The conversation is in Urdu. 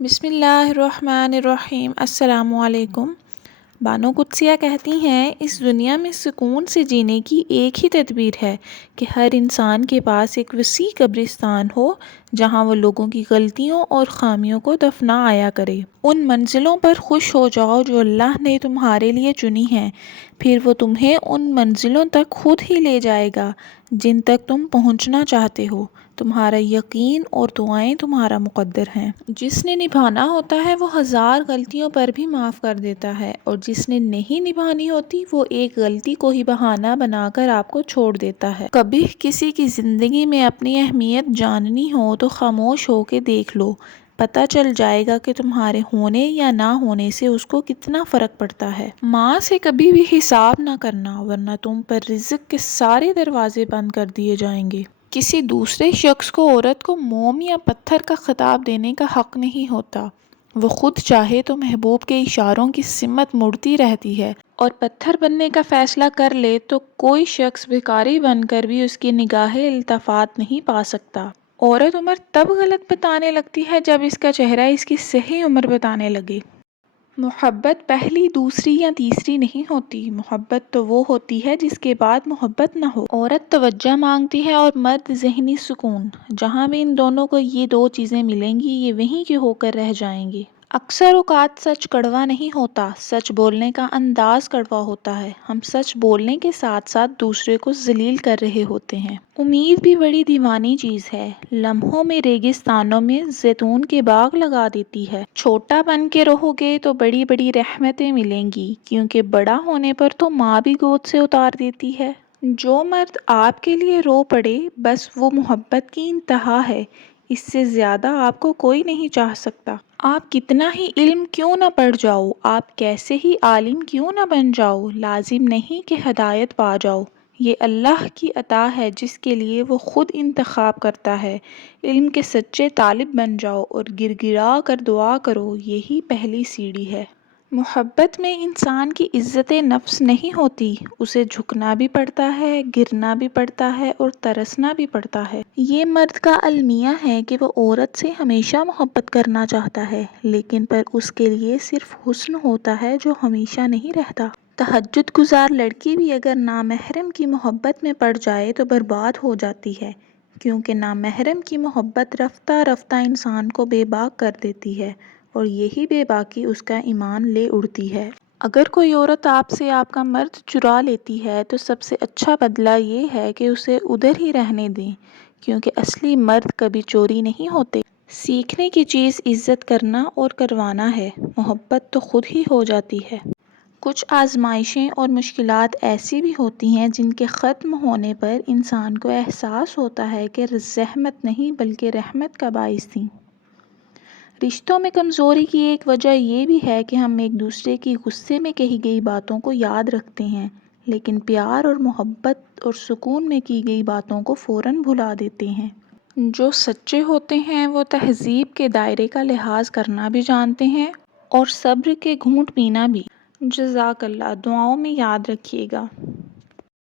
بسم اللہ الرحمن الرحیم۔ السلام علیکم۔ بانو قدسیہ کہتی ہیں، اس دنیا میں سکون سے جینے کی ایک ہی تدبیر ہے کہ ہر انسان کے پاس ایک وسیع قبرستان ہو جہاں وہ لوگوں کی غلطیوں اور خامیوں کو دفنا آیا کرے۔ ان منزلوں پر خوش ہو جاؤ جو اللہ نے تمہارے لیے چنی ہیں، پھر وہ تمہیں ان منزلوں تک خود ہی لے جائے گا جن تک تم پہنچنا چاہتے ہو۔ تمہارا یقین اور دعائیں تمہارا مقدر ہیں۔ جس نے نبھانا ہوتا ہے وہ ہزار غلطیوں پر بھی معاف کر دیتا ہے، اور جس نے نہیں نبھانی ہوتی وہ ایک غلطی کو ہی بہانہ بنا کر آپ کو چھوڑ دیتا ہے۔ کبھی کسی کی زندگی میں اپنی اہمیت جاننی ہو تو خاموش ہو کے دیکھ لو، پتہ چل جائے گا کہ تمہارے ہونے یا نہ ہونے سے اس کو کتنا فرق پڑتا ہے۔ ماں سے کبھی بھی حساب نہ کرنا، ورنہ تم پر رزق کے سارے دروازے بند کر دیے جائیں گے۔ کسی دوسرے شخص کو عورت کو موم یا پتھر کا خطاب دینے کا حق نہیں ہوتا۔ وہ خود چاہے تو محبوب کے اشاروں کی سمت مڑتی رہتی ہے، اور پتھر بننے کا فیصلہ کر لے تو کوئی شخص بھکاری بن کر بھی اس کی نگاہ التفات نہیں پا سکتا۔ عورت عمر تب غلط بتانے لگتی ہے جب اس کا چہرہ اس کی صحیح عمر بتانے لگے۔ محبت پہلی، دوسری یا تیسری نہیں ہوتی، محبت تو وہ ہوتی ہے جس کے بعد محبت نہ ہو۔ عورت توجہ مانگتی ہے اور مرد ذہنی سکون۔ جہاں بھی ان دونوں کو یہ دو چیزیں ملیں گی یہ وہیں کے ہو کر رہ جائیں گے۔ اکثر اوقات سچ کڑوا نہیں ہوتا، سچ بولنے کا انداز کڑوا ہوتا ہے۔ ہم سچ بولنے کے ساتھ ساتھ دوسرے کو ذلیل کر رہے ہوتے ہیں۔ امید بھی بڑی دیوانی چیز ہے، لمحوں میں ریگستانوں میں زیتون کے باغ لگا دیتی ہے۔ چھوٹا بن کے رہو گے تو بڑی بڑی رحمتیں ملیں گی، کیونکہ بڑا ہونے پر تو ماں بھی گود سے اتار دیتی ہے۔ جو مرد آپ کے لیے رو پڑے بس وہ محبت کی انتہا ہے، اس سے زیادہ آپ کو کوئی نہیں چاہ سکتا۔ آپ کتنا ہی علم کیوں نہ پڑھ جاؤ، آپ کیسے ہی عالم کیوں نہ بن جاؤ، لازم نہیں کہ ہدایت پا جاؤ۔ یہ اللہ کی عطا ہے جس کے لیے وہ خود انتخاب کرتا ہے۔ علم کے سچے طالب بن جاؤ اور گر گرا کر دعا کرو، یہی پہلی سیڑھی ہے۔ محبت میں انسان کی عزت نفس نہیں ہوتی، اسے جھکنا بھی پڑتا ہے، گرنا بھی پڑتا ہے اور ترسنا بھی پڑتا ہے۔ یہ مرد کا المیہ ہے کہ وہ عورت سے ہمیشہ محبت کرنا چاہتا ہے، لیکن پر اس کے لیے صرف حسن ہوتا ہے جو ہمیشہ نہیں رہتا۔ تہجد گزار لڑکی بھی اگر نامحرم کی محبت میں پڑ جائے تو برباد ہو جاتی ہے، کیونکہ نامحرم کی محبت رفتہ رفتہ انسان کو بے باک کر دیتی ہے، اور یہی بے باکی اس کا ایمان لے اڑتی ہے۔ اگر کوئی عورت آپ سے آپ کا مرد چرا لیتی ہے تو سب سے اچھا بدلہ یہ ہے کہ اسے ادھر ہی رہنے دیں، کیونکہ اصلی مرد کبھی چوری نہیں ہوتے۔ سیکھنے کی چیز عزت کرنا اور کروانا ہے، محبت تو خود ہی ہو جاتی ہے۔ کچھ آزمائشیں اور مشکلات ایسی بھی ہوتی ہیں جن کے ختم ہونے پر انسان کو احساس ہوتا ہے کہ زحمت نہیں بلکہ رحمت کا باعث تھیں۔ رشتوں میں کمزوری کی ایک وجہ یہ بھی ہے کہ ہم ایک دوسرے کی غصے میں کہی گئی باتوں کو یاد رکھتے ہیں، لیکن پیار اور محبت اور سکون میں کی گئی باتوں کو فوراً بھلا دیتے ہیں۔ جو سچے ہوتے ہیں وہ تہذیب کے دائرے کا لحاظ کرنا بھی جانتے ہیں اور صبر کے گھونٹ پینا بھی۔ جزاک اللہ، دعاؤں میں یاد رکھیے گا۔